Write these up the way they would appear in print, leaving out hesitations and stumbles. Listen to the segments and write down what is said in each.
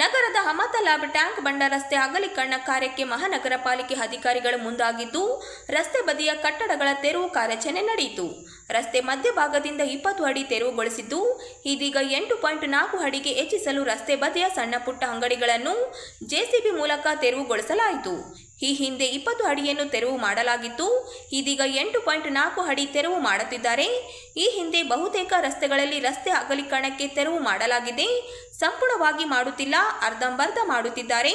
ನಗರದ ಹಮತ lab tank ಬಂಡ ರಸ್ತೆ ಅಗಲೀಕರಣ ಕಾರ್ಯಕ್ಕೆ ಮಹಾನಗರ ಪಾಲಿಕೆ ಅಧಿಕಾರಿಗಳು ಮುಂದಾಗಿದ್ದು, ರಸ್ತೆ ಬದಿಯ ಕಟ್ಟಡಗಳ ತೆರವು ಕಾರ್ಯಾಚರಣೆ ನಡೆಯಿತು. ರಸ್ತೆ ಮಧ್ಯಭಾಗದಿಂದ 20 ಅಡಿ ತೆರವುಗೊಳಿಸಿದ್ದು, ಇದೀಗ 8.4 ಅಡಿಗೆ ಹೆಚ್ಚಿಸಲು ರಸ್ತೆ ಬದಿಯ ಸಣ್ಣ ಪುಟ್ಟ ಅಂಗಡಿಗಳನ್ನು ಜೆಸಿಬಿ ಮೂಲಕ ತೆರವುಗೊಳಿಸಲಾಯಿತು. ಈ ಹಿಂದೆ 20 ಅಡಿಯನ್ನು ತೆರವು ಮಾಡಲಾಗಿತ್ತು. ಇದೀಗ 8.4 ಅಡಿ ತೆರವು ಮಾಡುತ್ತಿದ್ದಾರೆ. ಈ ಹಿಂದೆ ಬಹುತೇಕ ರಸ್ತೆಗಳಲ್ಲಿ ರಸ್ತೆ ಅಗಲೀಕರಣಕ್ಕೆ ತೆರವು ಮಾಡಲಾಗಿದೆ. ಸಂಪೂರ್ಣವಾಗಿ ಮಾಡುತ್ತಿಲ್ಲ, ಅರ್ಧಂಬರ್ಧ ಮಾಡುತ್ತಿದ್ದಾರೆ.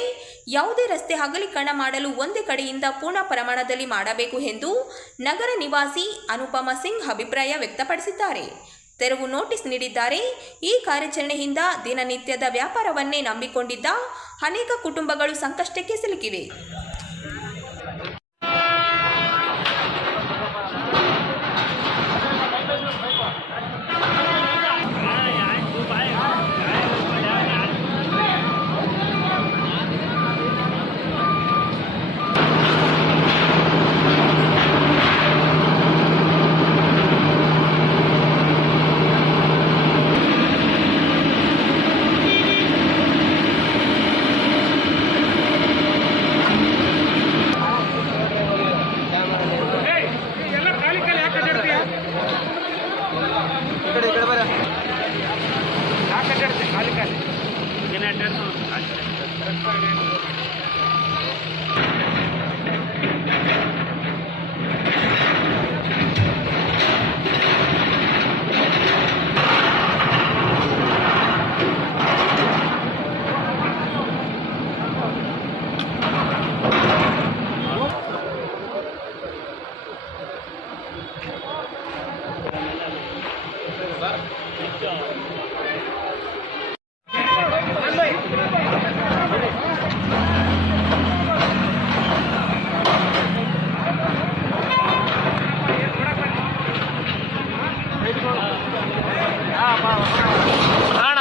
ಯಾವುದೇ ರಸ್ತೆ ಅಗಲೀಕರಣ ಮಾಡಲು ಒಂದೇ ಕಡೆಯಿಂದ ಪೂರ್ಣ ಪ್ರಮಾಣದಲ್ಲಿ ಮಾಡಬೇಕು ಎಂದು ನಗರ ನಿವಾಸಿ ಅನುಪಮ ಸಿಂಗ್ ಅಭಿಪ್ರಾಯ ವ್ಯಕ್ತಪಡಿಸಿದ್ದಾರೆ. ತೆರವು ನೋಟಿಸ್ ನೀಡಿದ್ದಾರೆ. ಈ ಕಾರ್ಯಾಚರಣೆಯಿಂದ ದಿನನಿತ್ಯದ ವ್ಯಾಪಾರವನ್ನೇ ನಂಬಿಕೊಂಡಿದ್ದ ಅನೇಕ ಕುಟುಂಬಗಳು ಸಂಕಷ್ಟಕ್ಕೆ ಸಿಲುಕಿವೆ.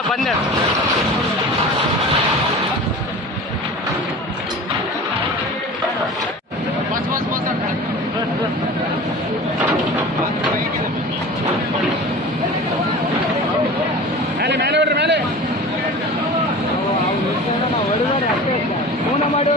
ಬಂದೆ ಮೇಲೆ ಬಿಡ್ರಿ ಮೇಲೆ ಫೋನ್ ಮಾಡಿ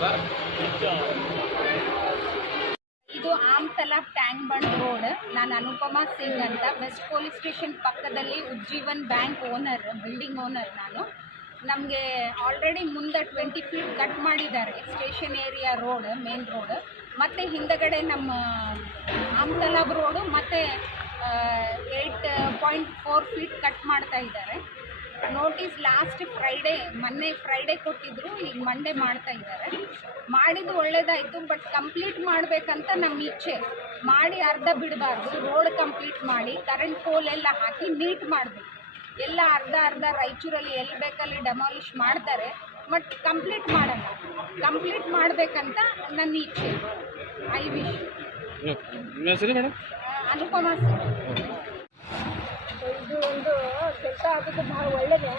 Pak. ಇದು ಆಮ್ತಲಾಬ್ ಟ್ಯಾಂಕ್ ಬಂಡ್ ರೋಡ್. ನಾನು ಅನುಪಮಾ ಸಿಂಗ್ ಅಂತ, ವೆಸ್ಟ್ ಪೊಲೀಸ್ ಸ್ಟೇಷನ್ ಪಕ್ಕದಲ್ಲಿ Ujjivan bank owner, building owner ನಾನು. ನಮಗೆ ಆಲ್ರೆಡಿ ಮುಂದೆ 20 ಫೀಟ್ ಕಟ್ ಮಾಡಿದ್ದಾರೆ station area road, main road, ಮತ್ತು ಹಿಂದಗಡೆ ನಮ್ಮ ಆಮ್ತಲಾಬ್ ರೋಡು ಮತ್ತು 8.4 ಫೀಟ್ ಕಟ್ ಮಾಡ್ತಾ ಇದ್ದಾರೆ. ನೋಟಿಸ್ ಲಾಸ್ಟ್ ಫ್ರೈಡೇ, ಮೊನ್ನೆ ಫ್ರೈಡೇ ಕೊಟ್ಟಿದ್ದರು, ಈಗ ಮಂಡೇ ಮಾಡ್ತಾ ಇದ್ದಾರೆ. ಮಾಡಿದ್ದು ಒಳ್ಳೇದಾಯಿತು, ಬಟ್ ಕಂಪ್ಲೀಟ್ ಮಾಡಬೇಕಂತ ನಮ್ಮ ಇಚ್ಛೆ. ಮಾಡಿ ಅರ್ಧ ಬಿಡಬಾರ್ದು, ರೋಡ್ ಕಂಪ್ಲೀಟ್ ಮಾಡಿ ಕರೆಂಟ್ ಪೋಲ್ ಎಲ್ಲ ಹಾಕಿ ನೀಟ್ ಮಾಡಬೇಕು. ಎಲ್ಲ ಅರ್ಧ ರಾಯಚೂರಲ್ಲಿ ಎಲ್ಲಿ ಬೇಕಲ್ಲಿ ಡೆಮಾಲಿಷ್ ಮಾಡ್ತಾರೆ, ಬಟ್ ಕಂಪ್ಲೀಟ್ ಮಾಡಲ್ಲ. ಕಂಪ್ಲೀಟ್ ಮಾಡಬೇಕಂತ ನನ್ನ ಇಚ್ಛೆ. I wish. ಅನುಪಮಾ ಸಿಂಗ್. ಇದು ಒಂದು ಕೆಲಸ ಆಗೋದು ಭಾಳ ಒಳ್ಳೆಯದೇ.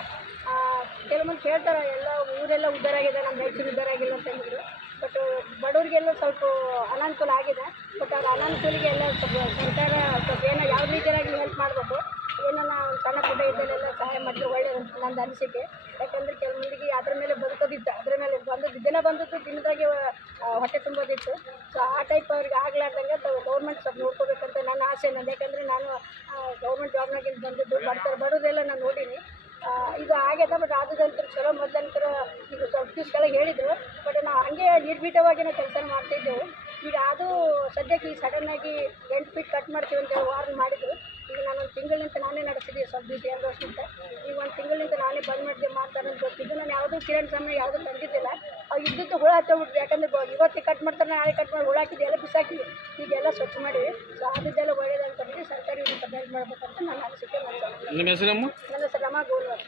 ಕೆಲವೊಂದು ಹೇಳ್ತಾರೆ ಎಲ್ಲ ಊರೆಲ್ಲ ಉದ್ಧಾರ ಆಗಿದೆ, ನಮ್ಮ ರೈತರು ಉದ್ಧಾರ ಆಗಿಲ್ಲ ಅಂತ ಹೇಳಿದ್ರು. ಬಟ್ ಬಡವರಿಗೆಲ್ಲ ಸ್ವಲ್ಪ ಅನಾನುಕೂಲ ಆಗಿದೆ. ಬಟ್ ಅದು ಅನಾನುಕೂಲಿಗೆ ಎಲ್ಲ ಸ್ವಲ್ಪ ಸರ್ಕಾರ ಸ್ವಲ್ಪ ಏನೋ ಯಾವ ರೀತಿಯಾಗಿ ಹೆಲ್ಪ್ ಮಾಡಬೇಕು, ಏನನ್ನ ಒಂದು ಸಣ್ಣ ಪುಟ್ಟ ಇದನ್ನೆಲ್ಲ ಸಹಾಯ ಮಾಡಿದ್ರೆ ಒಳ್ಳೆಯದು ಅಂತ ನಂದು ಅನಿಸಿಕೆ. ಯಾಕಂದರೆ ಕೆಲವೊಂದಿಗೆ ಅದ್ರ ಮೇಲೆ ಬದುಕೋದಿತ್ತು, ಅದ್ರ ಮೇಲೆ ಬಂದದ್ದು ದಿನದಾಗೆ ಹೊಟ್ಟೆ ತುಂಬೋದಿತ್ತು. ಸೊ ಆ ಟೈಪ್ ಅವ್ರಿಗೆ ಆಗ್ಲಾರ್ದಂಗೆ ಗೌರ್ಮೆಂಟ್ ಸ್ವಲ್ಪ ನೋಡ್ಕೋಬೇಕಂತ ನನ್ನ ಆಸೆ ನಂದು. ಯಾಕಂದರೆ ನಾನು ಗೌರ್ಮೆಂಟ್ ಜಾಬ್ನಾಗಿಂದ ಬಂದಿದ್ದು, ಬಡೋದೆಲ್ಲ ನಾನು ನೋಡೀನಿ. ಇದು ಆಗ್ಯದ, ಬಟ್ ಆದಂತರ ಚಲೋ. ಮೊದಲಂತರ ಈಗ ಸ್ವಲ್ಪ ದಿವ್ಸಗಳಿಗೆ ಹೇಳಿದರು, ಬಟ್ ನಾವು ಹಾಗೆ ನಿರ್ಭೀತವಾಗಿ ನಾವು ಕೆಲಸ ಮಾಡ್ತಿದ್ದೆವು. ಈಗ ಅದು ಸದ್ಯಕ್ಕೆ ಈಗ ಸಡನ್ನಾಗಿ 8 ಫೀಟ್ ಕಟ್ ಮಾಡ್ತೀವಿ ಅಂತ ವಾರ್ನ್ ಮಾಡಿದರು. ಈಗ ನಾನು ಒಂದು ತಿಂಗಳಿಂದ ನಾನೇ ನಡೆಸಿದ್ದೀವಿ, ಸ್ವಲ್ಪ ಬಿಸಿ 2 ವರ್ಷದಿಂದ. ಈಗ ಒಂದು ತಿಂಗಳಿಂದ ನಾನೇ ಬಂದ್ ಮಾಡಿದೆ ಮಾಡ್ತಾರೆ ಅಂತ ಗೊತ್ತಿದ್ದು. ನಾನು ಯಾವುದೂ ಕಿರಣ್ ಸಮಯ ಯಾವುದೂ ತಂದಿದ್ದಿಲ್ಲ. ಅವು ಇದ್ದದ್ದು ಹುಳ ಹತ್ತೋಗ್ಬಿಟ್ವಿ. ಯಾಕಂದರೆ ಇವತ್ತು ಕಟ್ ಮಾಡ್ತಾರೆ, ನಾಳೆ ಕಟ್ ಮಾಡಿ ಹುಳ ಹಾಕಿದ್ದು ಎಲ್ಲ ಬಿಸಾಕಿದ್ವಿ. ಈಗೆಲ್ಲ ಸ್ವಚ್ಛ ಮಾಡಿ. ಸೊ ಆದದ್ದೆಲ್ಲ ಒಳ್ಳೇದಂತ ಸರ್ಕಾರಿ ಹೆಲ್ಪ್ ಮಾಡಬೇಕಂತ ನನ್ನ ಅನಿಸಿಕೆ. ನಿಮ್ಮ ಹೆಸರಮ್ಮ? ನನ್ನ ಹೆಸರು ರಮಾ ಗೋಲ್ವಾರ್.